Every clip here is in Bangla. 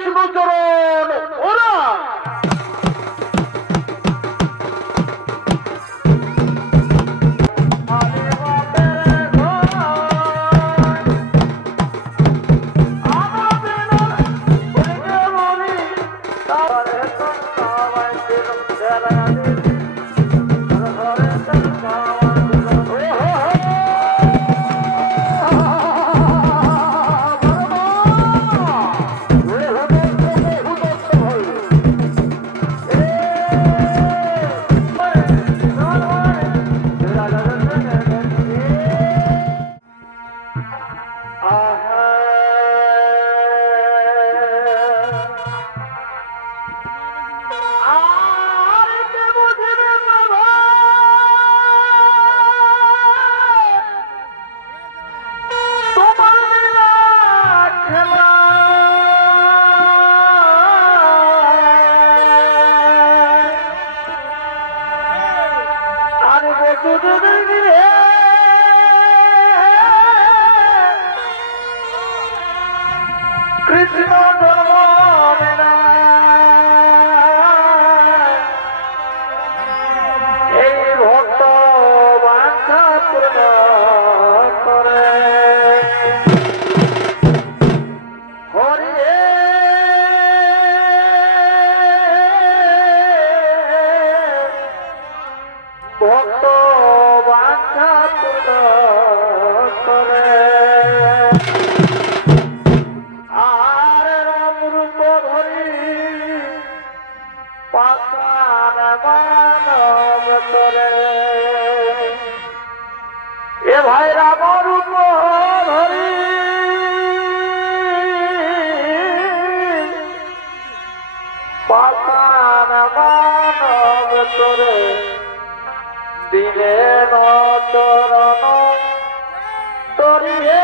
বিষ্ণু চরণ ওরা কৃষ্ণ জন্ম এই ভক্ত বাঞ্ছা পূর্ণ করে হরি ভক্ত বাঞ্ছা পূর্ণ করে এ ভাই রাম রূপ ধরি পাতান মানব করে দিলে চরণ তরিয়ে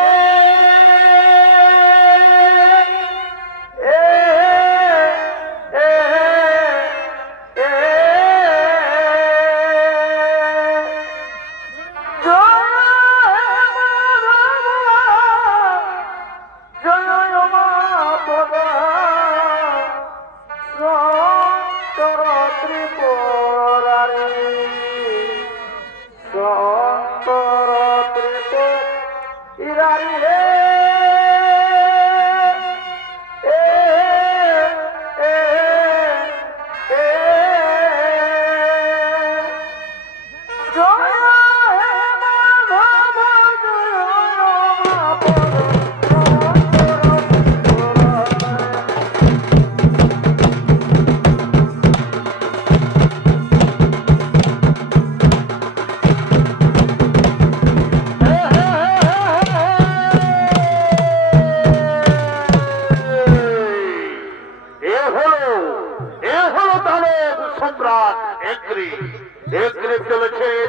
চলেছেন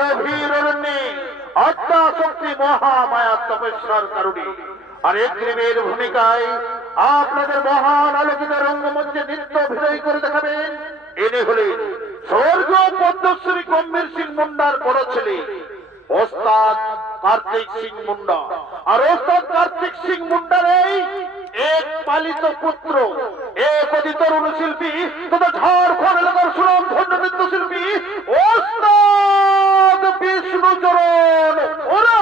অভিরণ্যে আত্মা শক্তি মহামায়া তপস্যার কারণে আর একদিনের ভূমিকায় আপনাদের মহান আলোকিত রঙ্গমঞ্চে নৃত্য অভিনয় করে দেখাবেন এনে হলেন স্বর্গ পদ্মশ্রী গম্ভীর সিং মুন্ডার বড় ছেলে ওস্তাদ কার্তিক সিং মুন্ডা আর ওস্তাদ কার্তিক সিং মুন্ডার এই এক পালিত পুত্র এক অতি তরুণ শিল্পী তথা ঝাড়খণ্ড এলাকার সুনাম ধন্য নৃত্যশিল্পী ওস্তাদ বিষ্ণু চরণ ওরা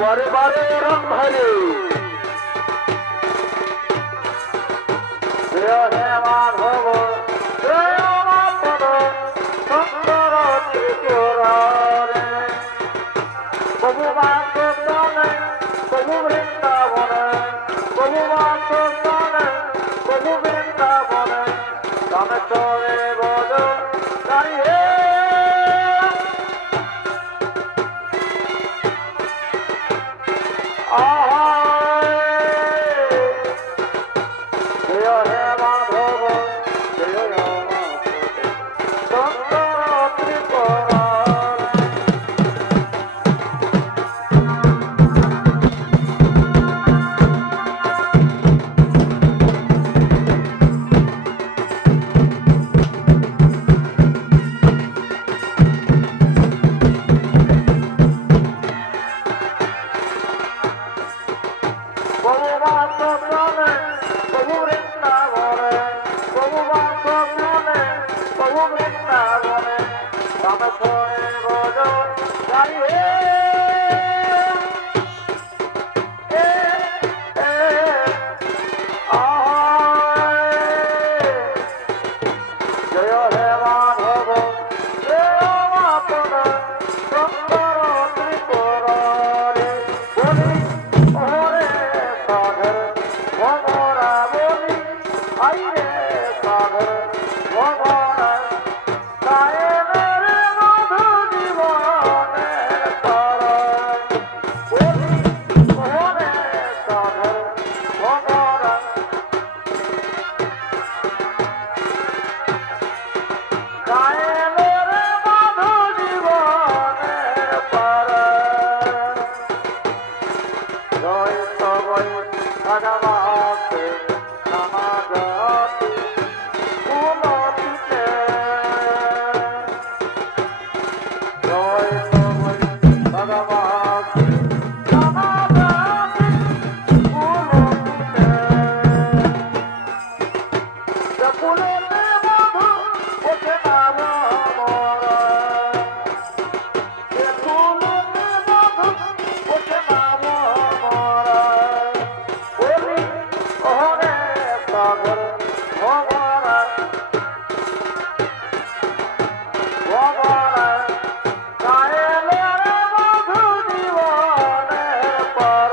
বারে বারে রং ভাই মাধব সুন্দর ত্রিপুরারে প্রভু বাসনে প্রভু বৃন্দাবনে প্রভু বাসনে প্রভু বৃন্দাবনে তমে চলে বল দাঁড়িয়ে জয় তবৈ ভগবাতে সমাগতি কুলতিতে জয় তবৈ ভগবাতে সমাগতি কুলতিতে ফুলেতে মধু ওঠে নাম মর ফুলেতে মধু ওঠে নাম মর বলি ওরে সাগর ভগরা ভগরা কায়েলে রে মধু জীবনে পর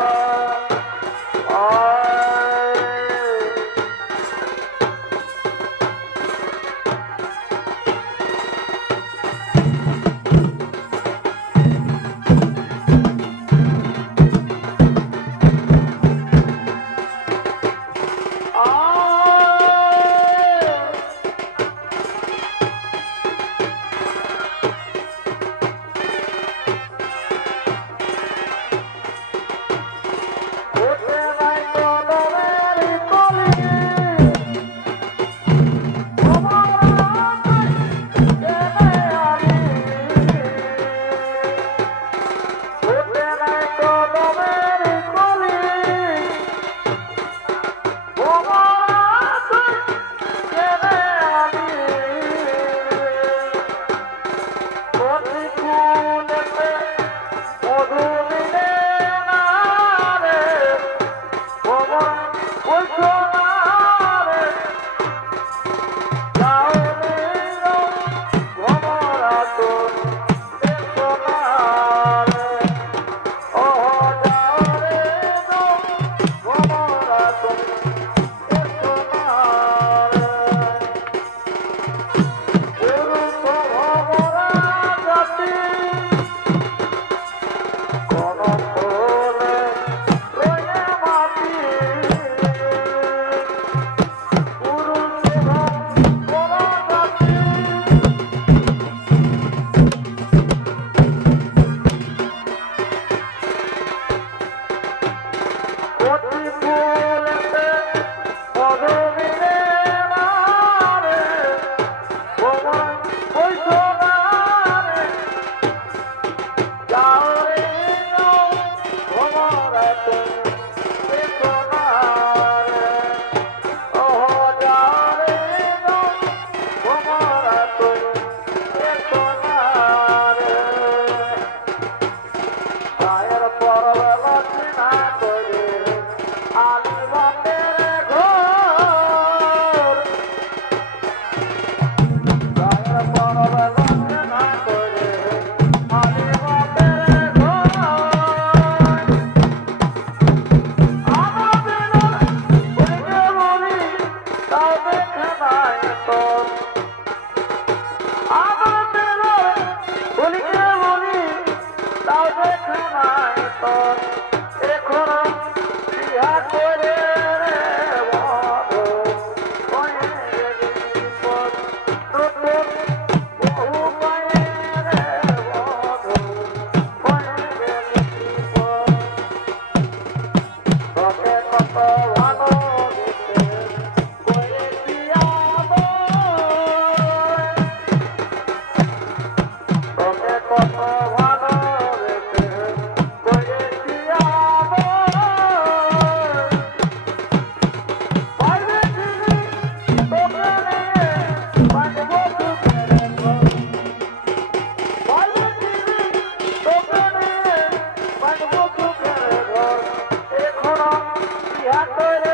Yeah,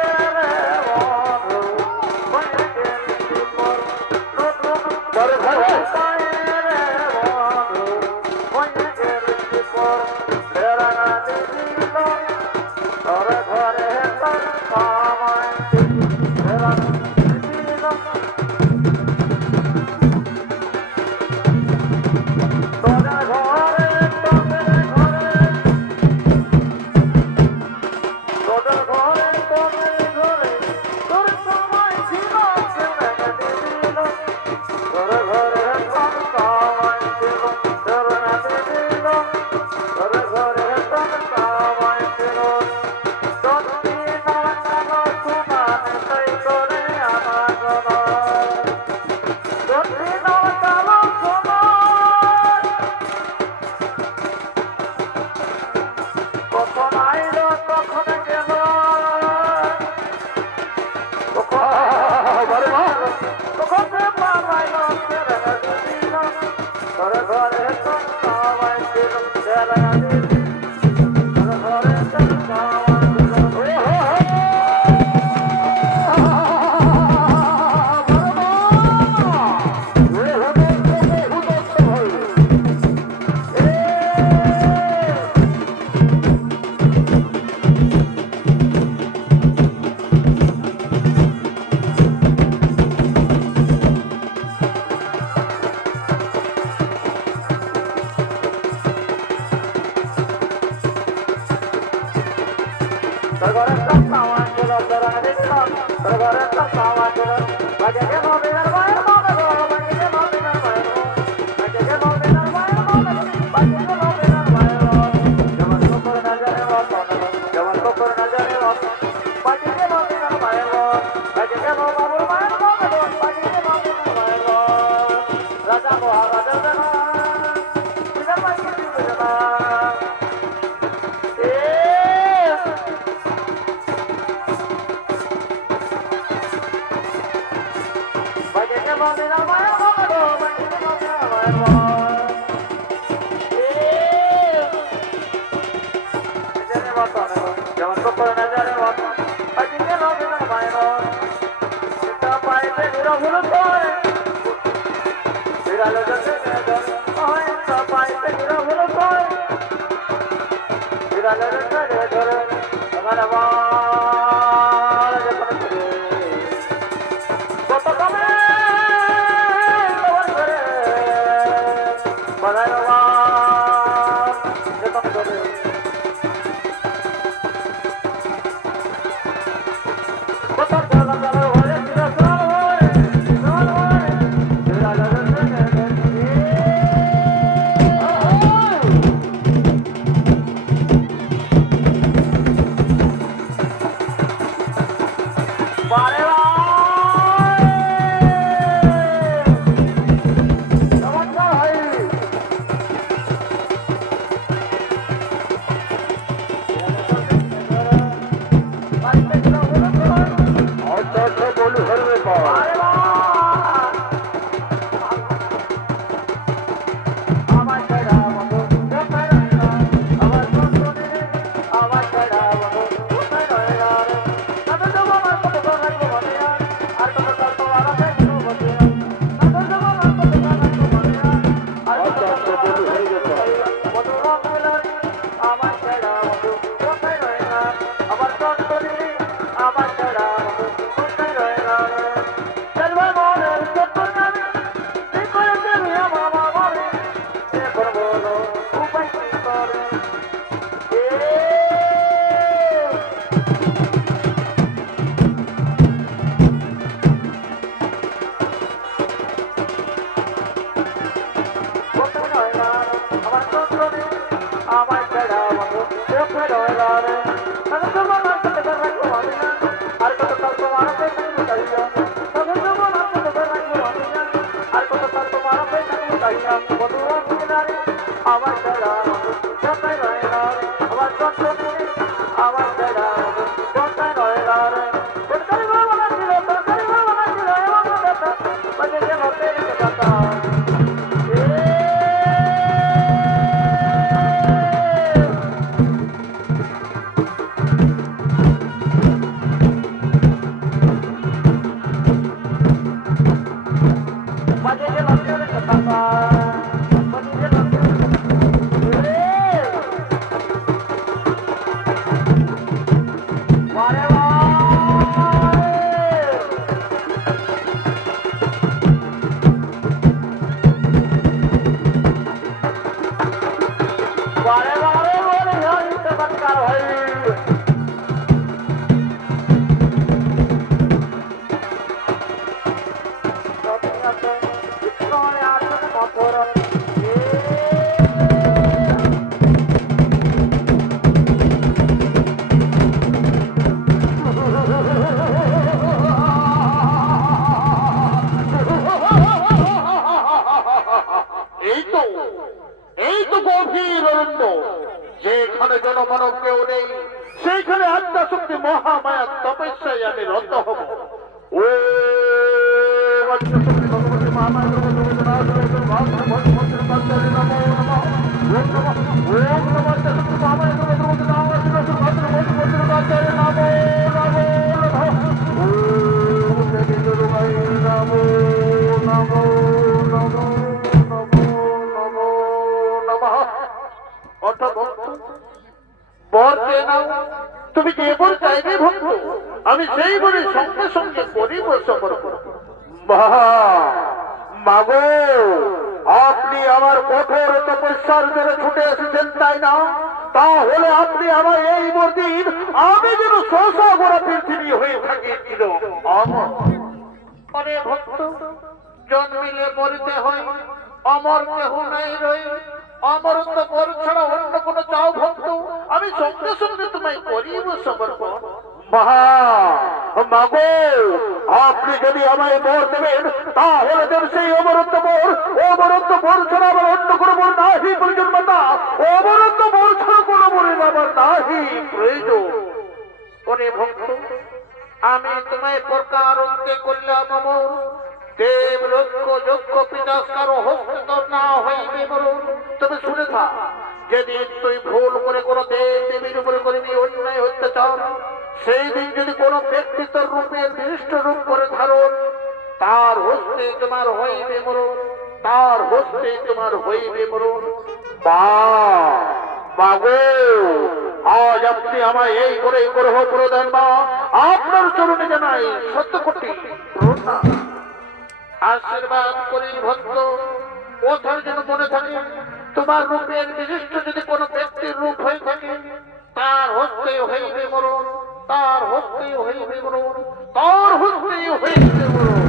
যেখানে জনমানব কেউ নেই সেইখানে আত্মা শক্তি মহামায়া তপস্যায় আমি রত হব। ও আত্মা শক্তি ভগবতী মহামায়া তুমি যে বল চাইবে ভক্ত আমি সেই বলে সঙ্গে সঙ্গে করিব সমর্পণ। মাগো আপনি আমার কঠোর তপস্যার জন্য ছুটে এসেছেন তাই না? তাহলে আপনি আমার এই মূর্তির আমি যেন শোষা গোড়া পৃথিবী হয়ে থাকি ছিল অমর। অরে ভক্ত, জন্মিলে মরিতে হয়, অমর কেহ নাই রই। অমরত্ব পর ছাড়া অন্য কোনো চাও ভক্ত, আমি সঙ্গে সঙ্গে তোমায় করিব সমর্পণ। মাগো, আপনি যদি আমায় বর দেবেন তাহলে যেন সেই অমরত্ব বর ছাড়া আমার অন্য কোনো বর নাহি প্রয়োজন। মাতা, অমরত্ব বর ছাড়া কোনো বরের আমার নাহি প্রয়োজন। ওরে ভক্ত, আমি তোমায় প্রকার অন্তে করলাম অমর। দেব লক্ষ্য যজ্ঞ পিতাস কারো হস্তর না হইবে মরণ। তবে শুনে থাক, যেদিন তুই ভুল করে কোনো দেব দেবীর উপরে করবি অন্যায় অত্যাচার, সেই দিন যদি কোনো ব্যক্তি তোর রূপের বিশিষ্ট রূপ করে ধারণ, তার হস্তে তোমার হইবে মরণ, তার হস্তে তোমার হইবে মরণ। মাগো, আজ আপনি আমায় এই করে গ্রহ প্রদান মা আপনার চরণে জানাই সত্য কোটি প্রণাম। আশীর্বাদ করি ভক্ত, কোথায় যেন মনে থাকে তোমার রূপের বিশিষ্ট যদি কোনো ব্যক্তির রূপ হয়ে থাকে, তার হস্তে হইবে মরণ, তার হস্তে হইবে মরণ, তার হস্তে হইবে মরণ।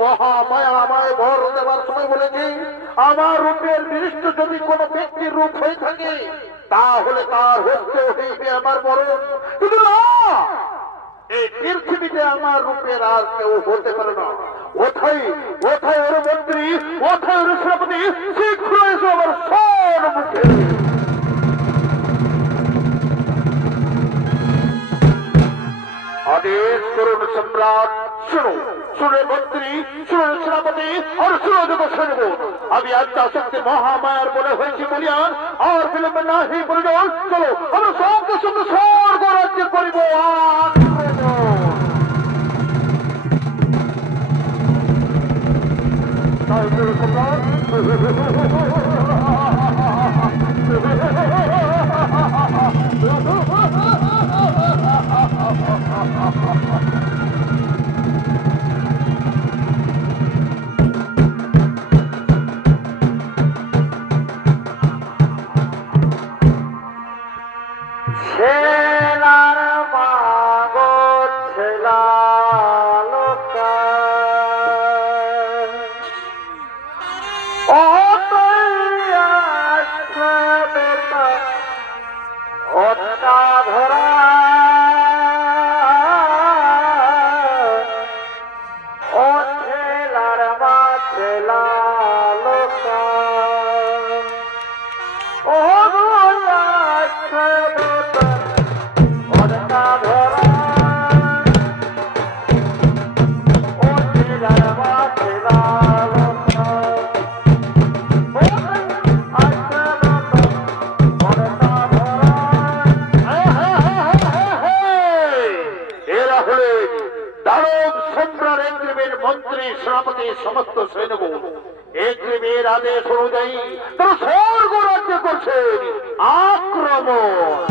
মহামায়া আমায় ভর দেওয়ার সময় বলেছে আমার রূপের বিশিষ্ট যদি কোনো ব্যক্তির রূপ হয়ে থাকে তাহলে তার হস্তে হইবে আমার মরণ। কিন্তু না, এই পৃথিবীতে আমার রূপের আর কেউ হতে পারে না। ওথায় ওর মন্ত্রী, ওথায় ওর সেনাপতি, শীঘ্র এসে আমার সম্মুখে। আদেশ করুন সম্রাট। শুনো, শুনে মন্ত্রী, শুনে সেনাপতি, আর শুনে যত সৈন্য, আমি আত্মা শক্তি মহামায়ার বলে হয়েছি বলিয়ান আর বিলম্ব নাহি প্রয়োজন। চলো আমরা সঙ্গে সঙ্গে স্বর্গ রাজ্য করিব। মন্ত্রী, সেনাপতি, সমস্ত সৈন্যগণ একগ্রীবের আদেশ অনুযায়ী তারা স্বর্গ রাজ্য করছেন আক্রমণ।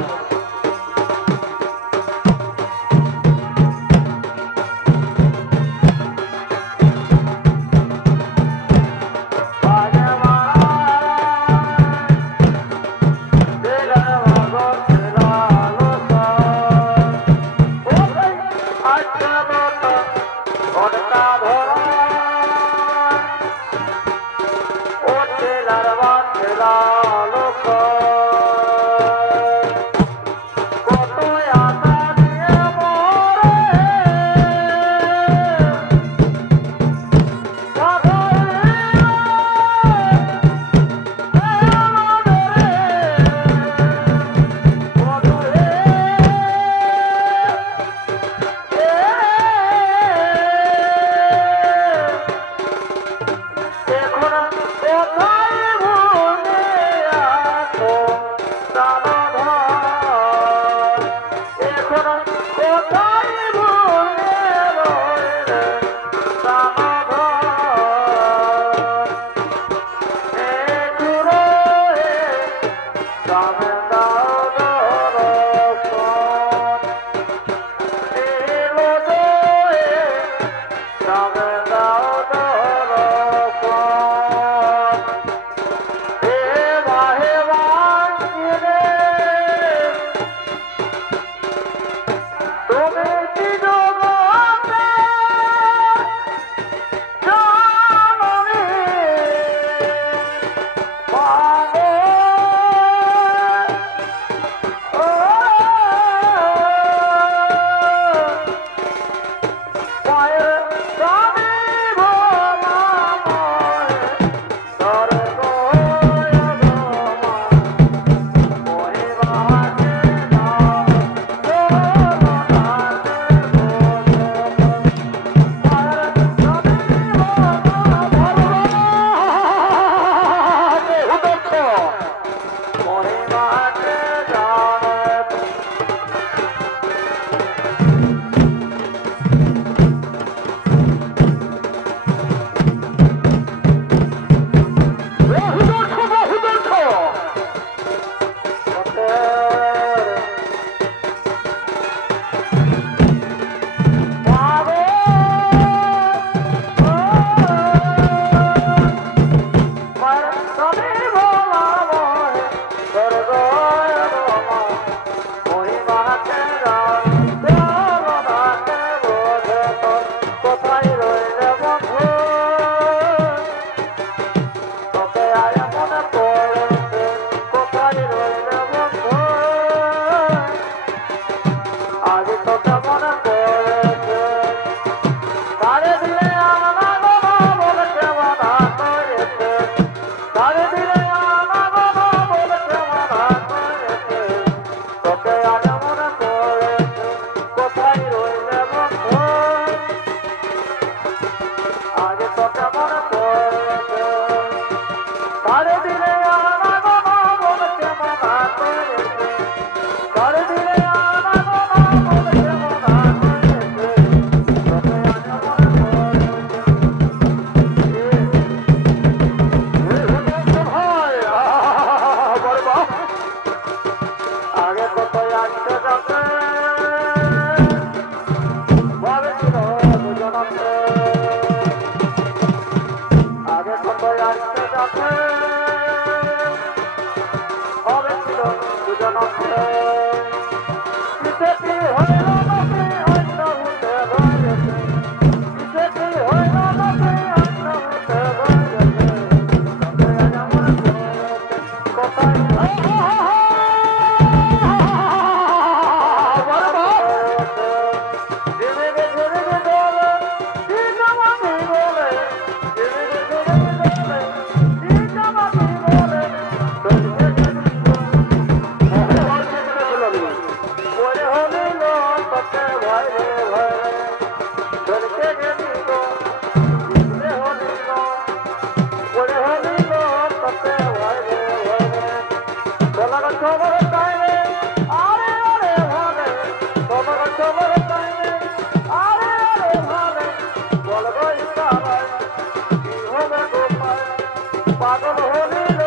পাগল হলিল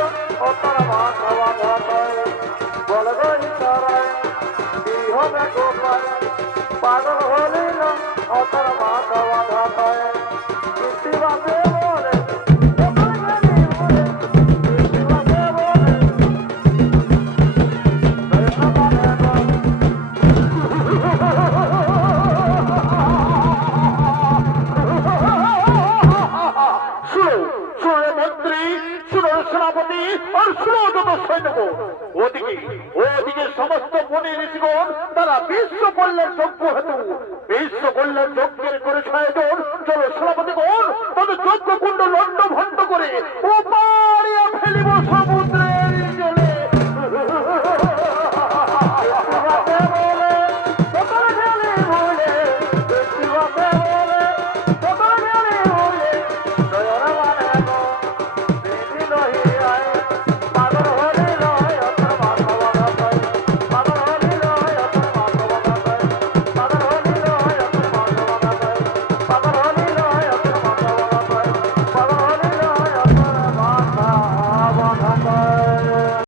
ও তার মাথা ধাতায় বল গো ইশারায় কি হবে গোপাল পাগল হলিল ও তার মাথা ধাতায় কীর্তি বাজে বলে সেনাপতি আর শুনো যত সৈন্যগণ, ওদিকে সমস্ত মুনি ঋষিগণ তারা বিশ্ব কল্যাণ যজ্ঞ হেতু বিশ্ব কল্যাণ যজ্ঞের করেছে আয়োজন। চলো সেনাপতিগণ তাদের যজ্ঞ কুণ্ড লন্ড ভণ্ড করে ও পাড়িয়া ফেলিব।